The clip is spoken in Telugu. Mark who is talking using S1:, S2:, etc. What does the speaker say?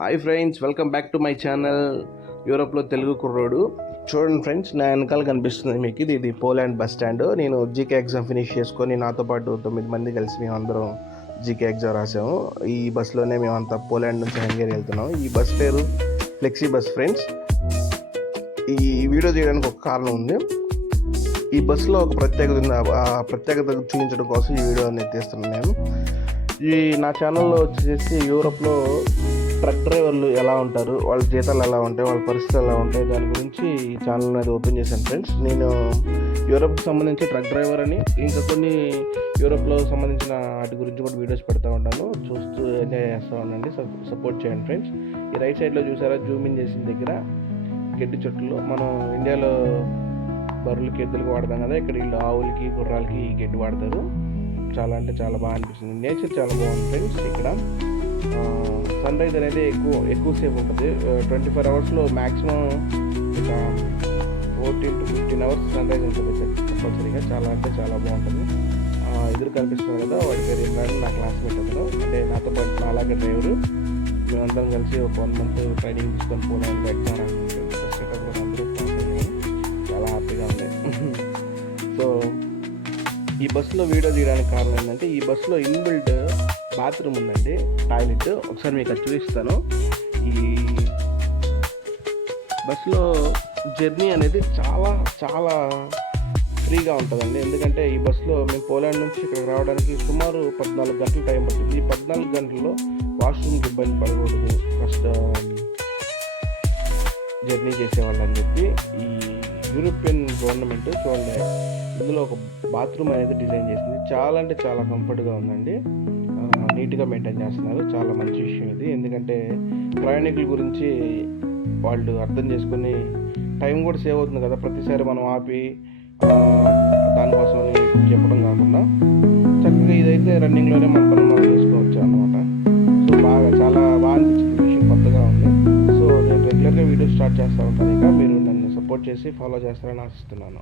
S1: Hi friends welcome back to my channel యూరోప్లో తెలుగు కుర్రోడు. చూడండి ఫ్రెండ్స్ నా వెనకాల కనిపిస్తుంది మీకు ఇది ఇది పోలాండ్ బస్ స్టాండ్. నేను జీకే ఎగ్జామ్ ఫినిష్ చేసుకొని నాతో పాటు తొమ్మిది మంది కలిసి మేము అందరం జీకే ఎగ్జామ్ రాసాము. ఈ బస్సులోనే మేమంతా పోలాండ్ నుంచి హంగేరి వెళ్తున్నాం ఈ బస్ పేరు ఫ్లెక్సీ బస్ ఫ్రెండ్స్. ఈ వీడియో చేయడానికి ఒక కారణం ఉంది. ఈ బస్సులో ఒక ప్రత్యేకత ఉంది. ఆ- ఆ ప్రత్యేకత చూపించడం కోసం ఈ వీడియో అనేది తీస్తున్నాను నేను. ఈ నా ఛానల్లో వచ్చేసి యూరోప్లో ట్రక్ డ్రైవర్లు ఎలా ఉంటారు వాళ్ళ జీతాలు ఎలా ఉంటాయి వాళ్ళ పరిస్థితులు ఎలా ఉంటాయి దాని గురించి ఈ ఛానల్ అనేది ఓపెన్ చేశాను ఫ్రెండ్స్ నేను యూరోప్కి సంబంధించి ట్రక్ డ్రైవర్ అని ఇంకా కొన్ని యూరోప్లో సంబంధించిన వాటి గురించి కూడా వీడియోస్ పెడతా ఉంటాను. చూస్తూ ఎంజాయ్ చేస్తూ ఉండండి సపోర్ట్ చేయండి ఫ్రెండ్స్ ఈ రైట్ సైడ్లో చూసారా జూమింగ్ చేసిన దగ్గర గడ్డి చెట్లు మనం ఇండియాలో బర్రెలకి ఎద్దులకి వాడతాం కదా ఇక్కడ వీళ్ళు ఆవులకి గుర్రాలకి ఈ గడ్డి వాడతారు. చాలా అంటే చాలా బాగా అనిపిస్తుంది. నేచర్ చాలా బాగుంది ఫ్రెండ్స్ ఇక్కడ. సన్ రైజ్ అనేది ఎక్కువ ఎక్కువసేపు ఉంటుంది. ట్వంటీ ఫోర్ అవర్స్లో మ్యాక్సిమం ఒక fourteen to fifteen hours sun rise ఉంటుంది కంపల్సరీగా చాలా అంటే చాలా బాగుంటుంది. ఎదురు కనిపిస్తుంది కదా వాడి పేరు ఇమ్రాన్ నా క్లాస్మేట్ అతను. అంటే నాతో పాటు అలాగే డ్రైవరు. మేమందరం కలిసి ఒక వన్ మంత్ ట్రైనింగ్ తీసుకొని పోవడానికి ఎగ్జామ్ చాలా హ్యాపీగా ఉంది. సో ఈ బస్సులో వీడియో తీయడానికి కారణం ఏంటంటే ఈ బస్సులో ఇన్బిల్ట్ బాత్రూమ్ ఉందండి టాయిలెట్ ఒకసారి మీకు అది చూపిస్తాను. ఈ బస్సులో జర్నీ అనేది చాలా చాలా ఫ్రీగా ఉంటుందండి. ఎందుకంటే ఈ బస్సులో మేము పోలాండ్ నుంచి ఇక్కడ రావడానికి సుమారు పద్నాలుగు గంటలు టైం పడుతుంది. ఈ పద్నాలుగు గంటల్లో వాష్రూమ్కి ఇబ్బంది పడకూడదు ఫస్ట్ జర్నీ చేసేవాళ్ళని చెప్పి ఈ యూరోపియన్ గవర్నమెంట్ చూడండి ఇందులో ఒక బాత్రూమ్ అనేది డిజైన్ చేసింది. చాలా అంటే చాలా కంఫర్ట్గా ఉందండి. నీట్గా మెయింటైన్ చేస్తున్నారు. చాలా మంచి విషయం ఇది. ఎందుకంటే ప్రయాణికుల గురించి వాళ్ళు అర్థం చేసుకొని టైం కూడా సేవ్ అవుతుంది కదా. ప్రతిసారి మనం ఆపి దానికోసం చెప్పడం కాకుండా చక్కగా ఇదైతే రన్నింగ్లోనే మన పని మనం చేసుకోవచ్చు అన్నమాట. సో బాగా చాలా బాగా అనిపించింది విషయం. కొత్తగా ఉంది. సో నేను రెగ్యులర్గా వీడియో స్టార్ట్ చేస్తూ ఉంటాను ఇక. మీరు సపోర్ట్ చేసి ఫాలో చేస్తారని ఆశిస్తున్నాను.